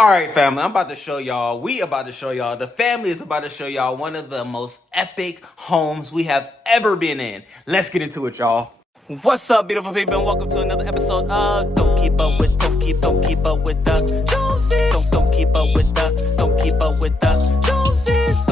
All right, family, I'm about to show y'all, the family is about to show y'all one of the most epic homes we have ever been in. Let's get into it, y'all. What's up, beautiful people, and welcome to another episode of Don't Keep Up with the Joneses. Don't keep up with the Joneses. Don't keep up with the Joneses.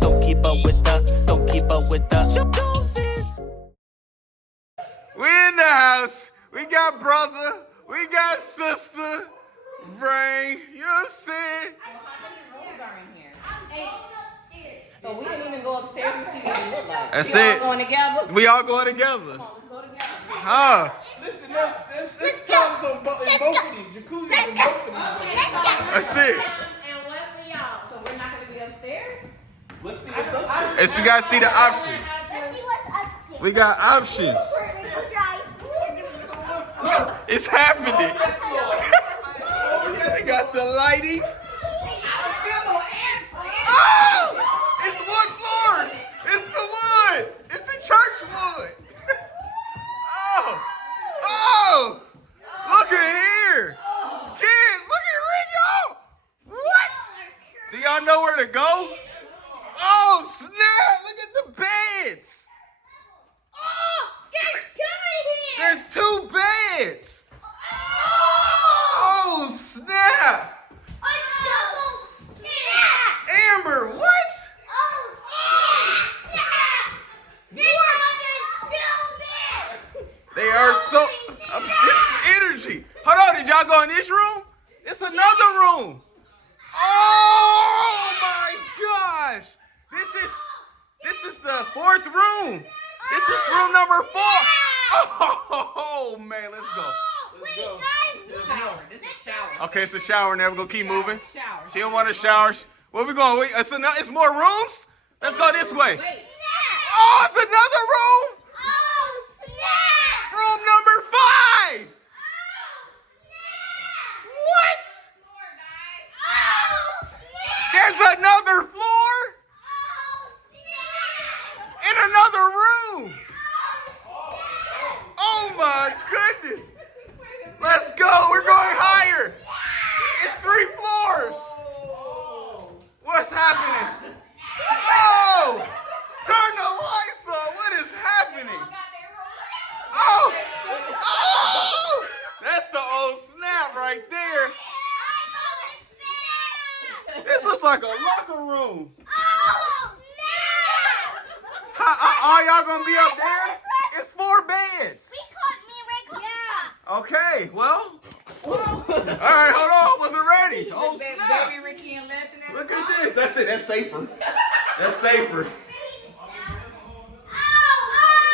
Don't keep up with the Joneses. We in the house. We got brother. We got sister. Brain. You know what I'm saying? How many rooms are in here? 8. So we didn't even go upstairs and see what it looked like. That's we it. all going together? We all going together. Come on, let's go together. Huh? Listen, there's tubs in both of these. Jacuzzis in both of these. That's it. And one for y'all. So we're not going to be upstairs? Let's see what's upstairs. And you guys see the options. Let's see what's upstairs. We got options. It's happening. Oh, They got the lighting. I don't feel no answer. Oh! It's wood floors. It's the wood. It's the church wood. Oh! Oh! Look at here. Kids, look at Rickey. What? Do y'all know where to go? Oh, snap. Look at the beds. There's 2 beds. Oh, snap. Amber, what? They are so... this is energy. Hold on, did y'all go in this room? It's another room. Oh, my gosh. This is the 4th room. This is room number 4. Oh, man, let's go. Shower. This is shower. Okay, it's a shower now. We're going to keep moving. Shower. She don't want to shower. Where we going? Wait, it's more rooms? Let's go this way. Wait. Oh, it's another room. Room number 5. What? There's another floor in another room. Oh my goodness. Let's go. We're going higher. It's 3 floors. What's happening? Oh! Turn the lights on. What is happening? Oh! Oh! That's the old snap right there. This looks like a locker room. Are y'all gonna be up there? It's 4 beds. Okay, well. All right, hold on. Wasn't ready. Oh, snap. Baby Rickey and Legend. Look at this. That's it. That's safer. That's safer.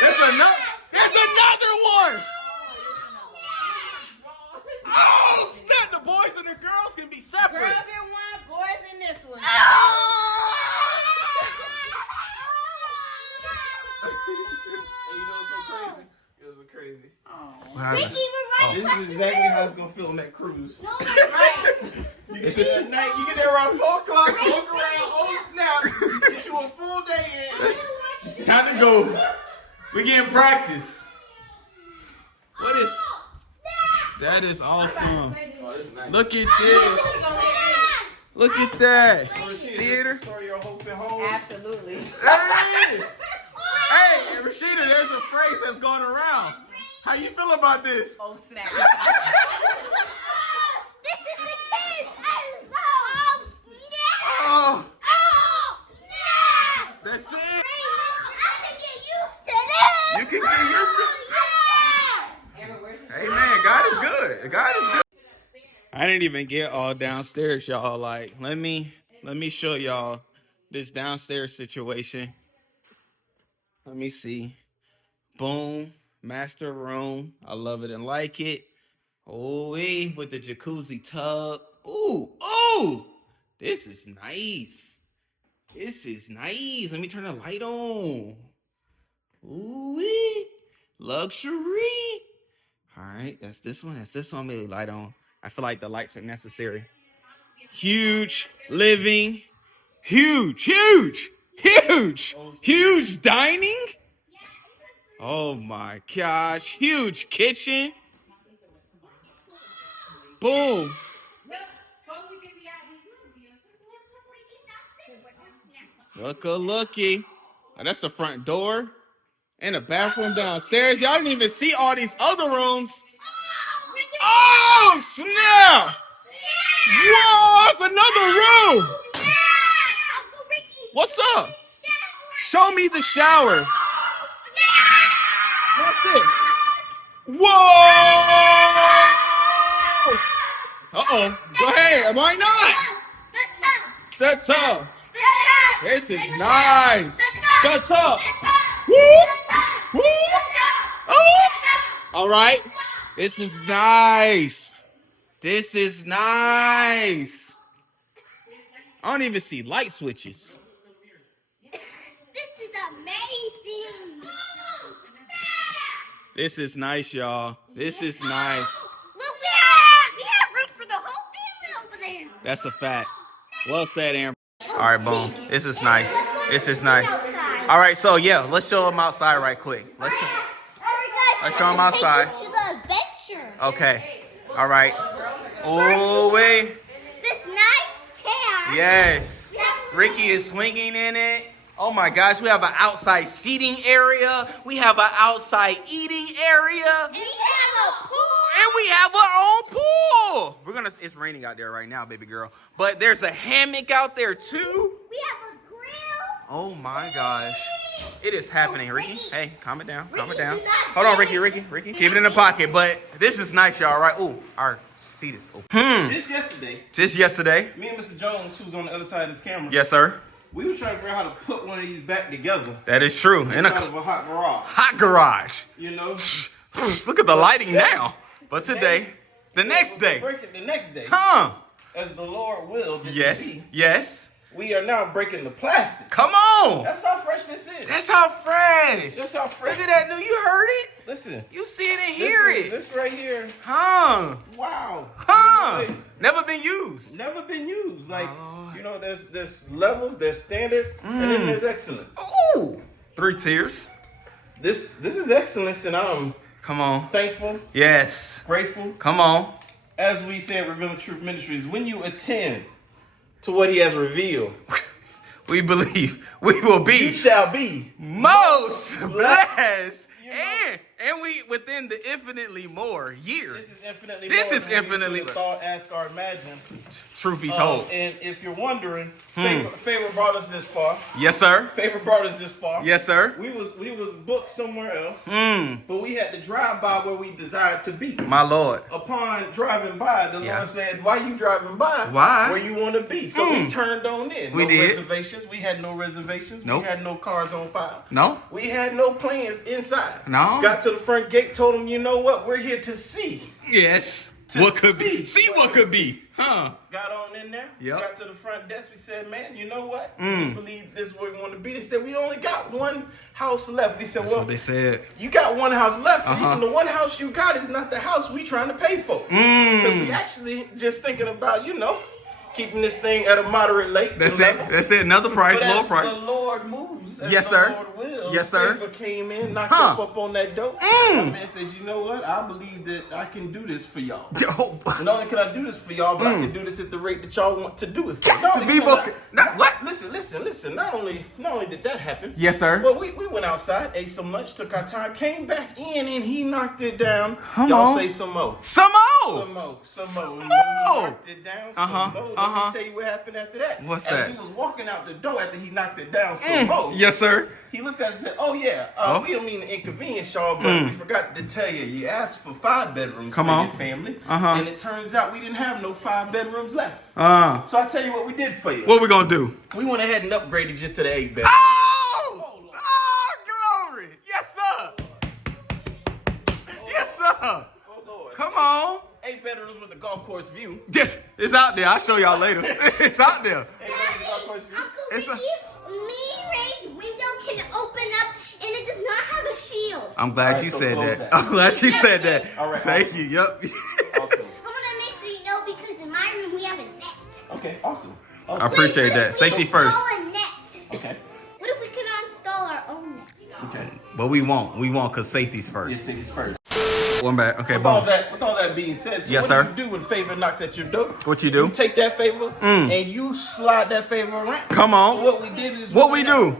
There's another one. Oh, snap. The boys and the girls can be separate. Girls in one, boys in this one. You know what's so crazy? It was so crazy. Rickey, This is exactly how it's gonna feel on that cruise. Right. You get there at night, you get there around 4 o'clock, look around, oh snap, get you a full day in. Time to go. We getting practice. What is... That is awesome. Oh, this is nice. Look at this. Look at that. Theater. Story of hope and homes. Absolutely. There it is. Hey, Rashida, there's a phrase that's going around. How you feel about this? Oh, snap. This is the kids. Oh, snap. Oh, Snap. that's it. I can get used to this. You can get used to Hey, man, God is good. God is good. I didn't even get all downstairs, y'all. Like, let me show y'all this downstairs situation. Let me see. Boom. Master room. I love it and like it. Oh, with the jacuzzi tub. Ooh, ooh. This is nice. This is nice. Let me turn the light on. Ooh, luxury. All right, that's this one. That's this one. Maybe light on. I feel like the lights are necessary. Huge living. Huge dining. Oh my gosh. Huge kitchen. Boom. Looky. Oh, that's the front door and a bathroom downstairs. Y'all didn't even see all these other rooms. Oh, snap! Whoa, that's another room. What's up? Show me the shower. That's it. Whoa! Uh-oh. Go ahead. Why not? The tub. This is nice. The tub. Woo! Woo! Oh! All right. This is nice. This is nice. I don't even see light switches. This is amazing. This is nice, y'all. This is nice. Look, we have room for the whole family over there. That's a fact. Well said, Aaron. All right, boom. This is nice. This is nice. All right, so yeah, let's show them outside right quick. Let's show them outside. To the adventure. Okay. All right. Oh, wait. This nice chair. Yes. Ricky is swinging in it. Oh my gosh, we have an outside seating area. We have an outside eating area. And we have a pool. And we have our own pool. It's raining out there right now, baby girl. But there's a hammock out there too. We have a grill. Oh my gosh. It is happening, Ricky. Hey, calm it down. Calm it down. Ricky, do not Hold on, do Ricky. Keep it in the pocket. But this is nice, y'all, right? Ooh, our seat is open. Just yesterday, Just yesterday. me and Mr. Jones, who's on the other side of this camera, Yes, sir. we were trying to figure out how to put one of these back together That is true. In inside of a hot garage. hot garage. You know? Look at the lighting now. But today, the next day. The next day, Huh? as the Lord willed it to Yes. be, Yes. we are now breaking the plastic. Come on. That's how fresh this is. That's how fresh. That's how fresh. Look at that, dude. You heard it? Listen. You see it and hear it. This right here. Huh? Wow. Huh? Never been used. Never been used. Like, Lord. you know, there's levels, there's standards, and then there's excellence. Ooh. 3 tiers. This is excellence, and I'm Come on. thankful, Yes. grateful. Come on. As we say at Revealing Truth Ministries, when you attend to what he has revealed, We believe we will you be shall be. most blessed. You know? And we within the infinitely more year. This is infinitely This more is than we infinitely could have thought, ask, or imagine. Truth be told. And if you're wondering, favor brought us this far. Yes, sir. Favor brought us this far. Yes, sir. We was booked somewhere else, Mm. but we had to drive by where we desired to be. My Lord. Upon driving by, the Yeah. Lord said, "Why you driving by? Why? Where you want to be?" So we turned on in. We no did. reservations. We had no reservations. Nope. We had no cards on file. No? We had no plans inside. No. Got to the front gate, told them, you know what? We're here to see. Yes. To What could be? see See what could be. Huh? Got on in there. Yep. Got to the front desk. We said, man, you know what? Mm. We believe this is where we want to be. They said, we only got one house left. We said, That's well, what they said. you got one house left. And Uh-huh. even the one house you got is not the house we trying to pay for. Because we actually just thinking about, you know, keeping this thing at a moderate rate. That's it. That's it. Another price, But low as price. the Lord moves, as Yes, the sir. Lord wills, Yes, sir. favor came in, knocked up on that door. Mm. The man said, you know what? I believe that I can do this for y'all. Oh, Not only can I do this for y'all, but I can do this at the rate that y'all want to do it for. Not to only be can more. I- Not what? Listen. Not only did that happen. Yes, sir. But we went outside, ate some lunch, took our time, came back in, and he knocked it down. Come Y'all on. say some more. Some more. Some more. And when more. he knocked it down, some more. Let me tell you what happened after that. What's As that? we was walking out the door after he knocked it down, some more. Yes, sir. He looked at us and said, "Oh yeah, we don't mean to inconvenience y'all, but we forgot to tell you. You asked for 5 bedrooms Come for on. your family, Uh-huh. and it turns out we didn't have no 5 bedrooms left. So I tell you what we did for you. What we gonna do? We went ahead and upgraded you to the 8 bedroom. Oh! Oh, glory! Yes, sir. Yes, sir. Oh Lord, Come on. 8 bedrooms with a golf course view. Yes, it's out there. I'll show y'all later. It's out there. 8 bedrooms with a golf course view. Uncle It's Ricky, Ray's window can open up and it does not have a shield. I'm glad Alright, you so said close that. that. I'm glad you said that. All right, Thank awesome. you. Yep. Awesome. I want to make sure you know because in my room we have a net. Okay, awesome. I appreciate that. Safety first. Install a net. Okay. What if we could install our own net? Okay. But we won't. We won't because safety's first. Your city's first. one back. Okay, With boom. all that being said, so Yes, what sir. do you do when favor knocks at your door? What you do? You take that favor and you slide that favor around. Come on. So what we did is What we do?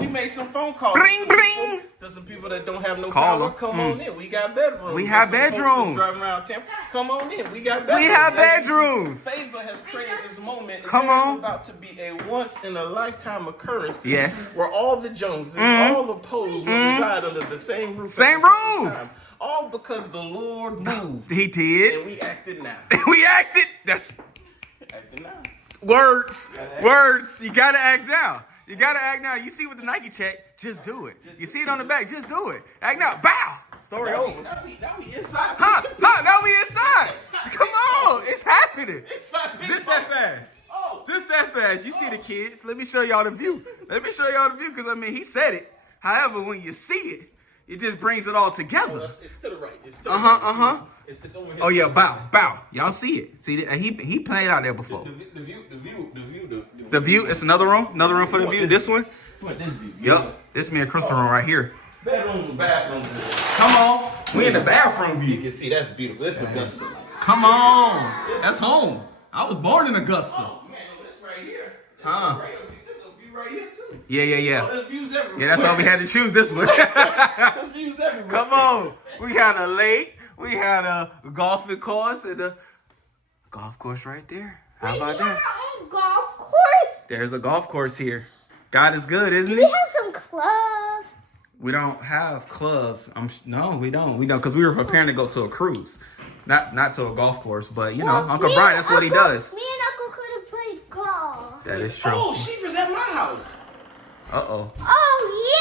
We made some phone calls. Bring, bring. There's some people that don't have no Call power. them. Come on in. We got bedrooms. We have There's some folks bedrooms. that's driving around Tampa. Come on in. We got bedrooms. We have As you see, bedrooms. Favor has created this moment. And Come there's on. about to be a once in a lifetime occurrence. Yes. Where all the Joneses, all the Poes will reside under the same roof. Same at the same roof. time. All because the Lord moved. He did. And we acted now. We acted. That's Acted now. words. Words. You gotta act now. You gotta act now. You see with the Nike check, just do it. You see it on the back, just do it. Act now. Bow. Story over. Now we inside. Now we inside. Come on. It's happening. Inside. Just that fast. Oh. Just that fast. You see the kids. Let me show y'all the view. Because, I mean, he said it. However, when you see it, it just brings it all together. It's to the right. It's to the right. It's over here. Oh, yeah. Bow. Y'all see it. See, he played out there before. The view. The view. It's another room. Another room for the view. This one. What this view? Yep. This is me and Crystal room right here. Bedrooms and bathrooms. Come on. We in the bathroom You view. can see that's beautiful. This is Augusta. Come on. That's home. I was born in Augusta. Oh man, this right here. Huh. This is a view right here too. Yeah. There's views everywhere. Yeah, that's why we had to choose this one. There's views everywhere. Come on. We had a lake. We had a golfing course and a golf course right there. How about that? Our own golf course. There's a golf course here. God is good, isn't We he? have some clubs. We don't have clubs. No, we don't. We don't because we were preparing to go to a cruise. Not to a golf course, but you know, Uncle Me Brian, and that's what he Uncle- does. Me and Uncle could have played golf. That is true. Oh, she was at my house. Uh-oh. Oh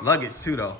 yeah. Luggage too though.